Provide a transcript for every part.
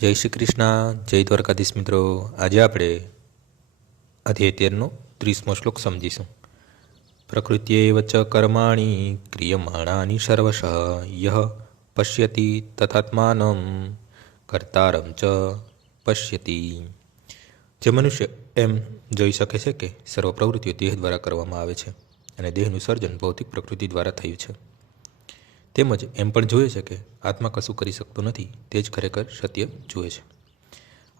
જય શ્રી કૃષ્ણ, જય દ્વારકાધીશ મિત્રો. આજે આપણે અધ્યાય 13નો 30મો શ્લોક સમજીશું. પ્રકૃત્યેવ ચ કર્માણી ક્રિયમાણાની સર્વશઃ યહ પશ્યતિ તથાત્માનમ કર્તારમ ચ પશ્યતિ. જે મનુષ્ય એમ જોઈ શકે છે કે સર્વ પ્રવૃત્તિઓ દેહ દ્વારા કરવામાં આવે છે અને દેહનું સર્જન ભૌતિક પ્રકૃતિ દ્વારા થયું છે, તેમજ એમ પણ જોયે છે કે આત્મા કશું કરી શકતો નથી, તે જ ખરેખર સત્ય જુએ છે.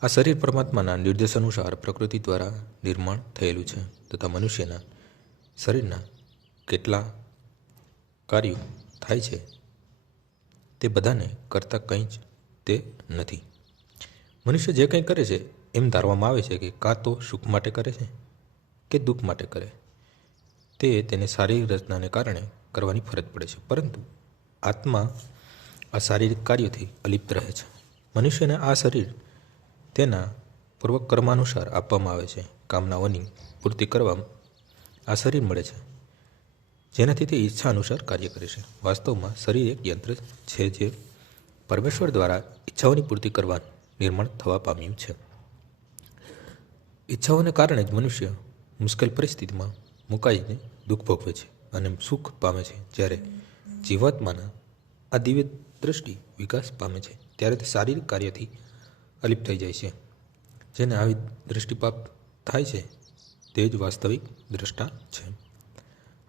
આ શરીર પરમાત્માના નિર્દેશ અનુસાર પ્રકૃતિ દ્વારા નિર્માણ થયેલું છે તથા મનુષ્યના શરીરના કેટલા કાર્યો થાય છે તે બધાને કરતાં કંઈ જ તે નથી. મનુષ્ય જે કંઈ કરે છે એમ ધારવામાં આવે છે કે કાં તો સુખ માટે કરે છે કે દુઃખ માટે કરે, તે તેને શારીરિક રચનાને કારણે કરવાની ફરજ પડે છે, પરંતુ આત્મા આ શારીરિક કાર્યોથી અલિપ્ત રહે છે. મનુષ્યને આ શરીર તેના પૂર્વ કર્માનુસાર આપવામાં આવે છે. કામનાઓની પૂર્તિ કરવા આ શરીર મળે છે, જેનાથી તે ઈચ્છા અનુસાર કાર્ય કરે છે. વાસ્તવમાં શરીર એક યંત્ર છે જે પરમેશ્વર દ્વારા ઈચ્છાઓની પૂર્તિ કરવા નિર્માણ થવા પામ્યું છે. ઈચ્છાઓને કારણે જ મનુષ્ય મુશ્કેલ પરિસ્થિતિમાં મુકાઈને દુઃખ ભોગવે છે અને સુખ પામે છે. જ્યારે જીવાત્માના આ દિવ્ય દ્રષ્ટિ વિકાસ પામે છે ત્યારે તે શારીરિક કાર્યથી અલિપ્ત થઈ જાય છે. જેને આવી દૃષ્ટિપાત થાય છે તે જ વાસ્તવિક દ્રષ્ટા છે.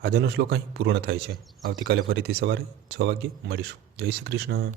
આજનો શ્લોક અહીં પૂર્ણ થાય છે. આવતીકાલે ફરીથી સવારે 6 વાગ્યે મળીશું. જય શ્રી કૃષ્ણ.